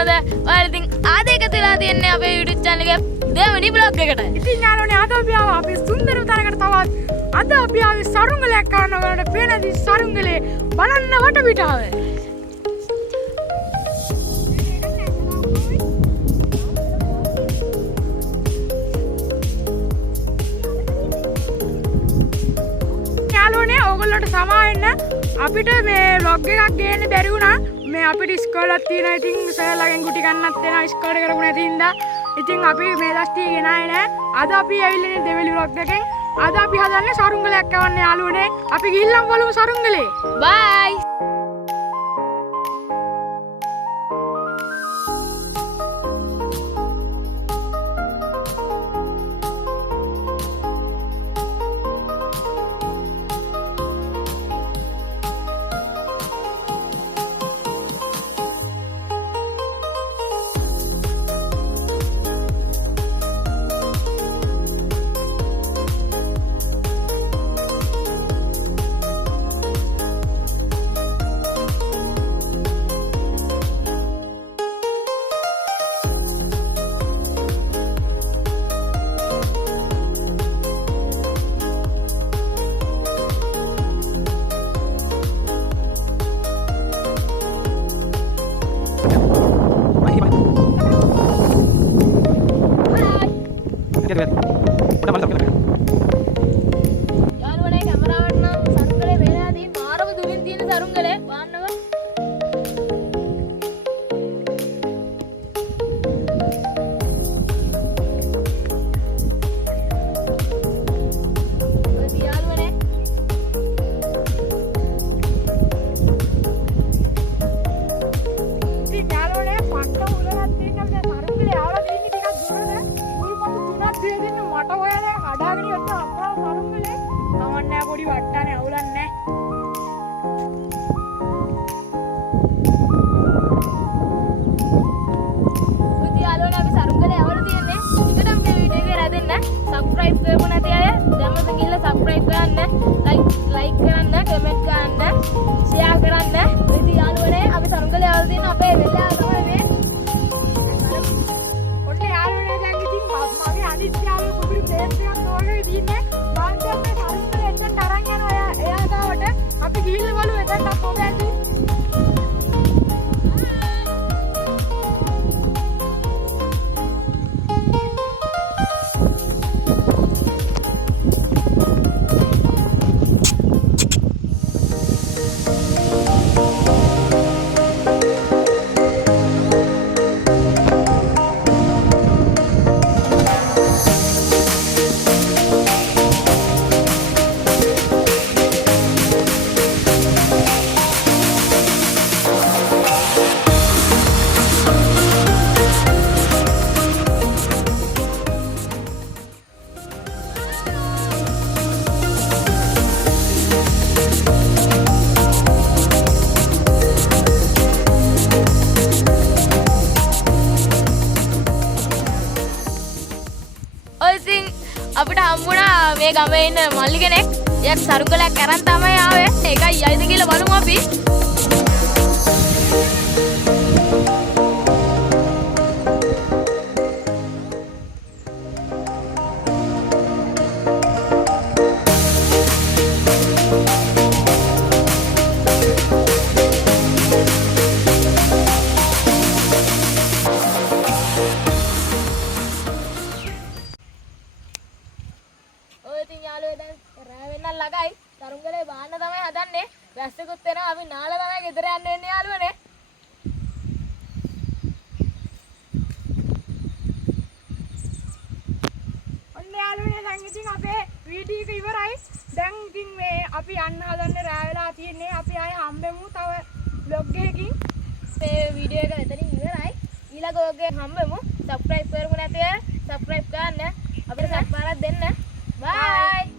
කොහොමද? ඔයාලා ඉතින් ආදී එකතු වෙලා තියන්නේ අපේ YouTube channel එකේ දෙවෙනි vlog එකට. ඉතින් යාළුවනේ අද අපි ආවා අපේ සුන්දර තරකට තවත් අද අපි ආවේ සරුංගලයක් කරන ඔයාලට පේනදී සරුංගලේ බලන්න වටපිටාව. යාළුවනේ ඕගොල්ලන්ට සමාවෙන්න අපිට මේ vlog එකක් ගේන්න බැරි වුණා. මේ අපිට ඉස්කෝලයක් තියෙනවා. ඉතින් සර්ලාගෙන් ගුටි ගන්නත් වෙනවා ඉස්කෝලේ කරපු නැති හින්දා. ඉතින් අපි මේ දස්තිය ගෙනාවේ නෑ. අද අපි ඇවිල්ලානේ දෙවෙනි vlog එකෙන්. අද අපි හදන්නේ සරුංගලයක් කවන්න යාළුවනේ. අපි ගිහිල්ලාම බලමු සරුංගලේ. බයි. යාළුවනේ කැමරාවට නම් සරුංගලේ වෙලාදී මාරව දුරින් තියෙන සරුංගලේ බලන්නව. ඔය යාළුවනේ ඉතින් යාළුවනේ පට්ට උලක් තියෙන අපේ සරුංගලේ ආවලා තියෙන්නේ ටිකක් දුරද. මට ඔයාලා හදාගෙන ඉන්න අපරා සරුංගලේ කවන්නේ පොඩි වට්ටානේ අවුලන්නේ ඔය යාළුවනේ අපි සරුංගලේ අවල තියන්නේ. ටිකටම මේ වීඩියෝ එක රැඳෙන්න. සබ්ස්ක්‍රයිබ් කරපු නැති අය දැම්මම ගිහලා සබ්ස්ක්‍රයිබ් කරන්න, ලයික් කරන්න, කමෙන්ට් කරන්න, ෂෙයා කරන්න. ඔය යාළුවනේ අපි සරුංගලේ අවල තියෙන අපේ වෙලාව තමයි මේ. ඔන්න යාළුවනේ දැන් ඉතින් මගේ අනිත්‍යාවේ පුදුරු ප්ලේස් එකක් ඕනේ ඉන්නේ. මම දැන් මේ සරුංගලේ එතනට අරන් යනවා. එයා ගාවට අපි ගිහිල්ලා බලමු එතනට කොහොමද. අපිට හම්බුණා මේ ගමේ ඉන්න මල්ලි කෙනෙක්. එයාට සරුංගලයක් අරන් තමයි ආවේ. ඒකයි යයිද කියලා බලමු අපි. ඉතින් යාළුවෝ දැන් රෑ වෙන්න ළඟයි. සරුංගලේ බාන්න තමයි හදන්නේ. වැස්සකුත් එනවා. අපි නාලා තමයි ගෙදර යන්න එන්නේ යාළුවනේ. ඔන්න යාළුවනේ දැන් ඉතින් අපේ වීඩියෝ එක ඉවරයි. දැන් ඉතින් මේ අපි යන්න හදන්නේ රෑ වෙලා තියෙන්නේ. අපි ආයේ හම්බෙමු තව vlog එකකින්. මේ වීඩියෝ එක එතනින් ඉවරයි. ඊළඟ vlog එකේ හම්බෙමු. සබ්ස්ක්‍රයිබ් කරමු නැතේ සබ්ස්ක්‍රයිබ් කරන්න. අපිට සබ්ස්ක්‍රයිබ් දෙන්න. Bye.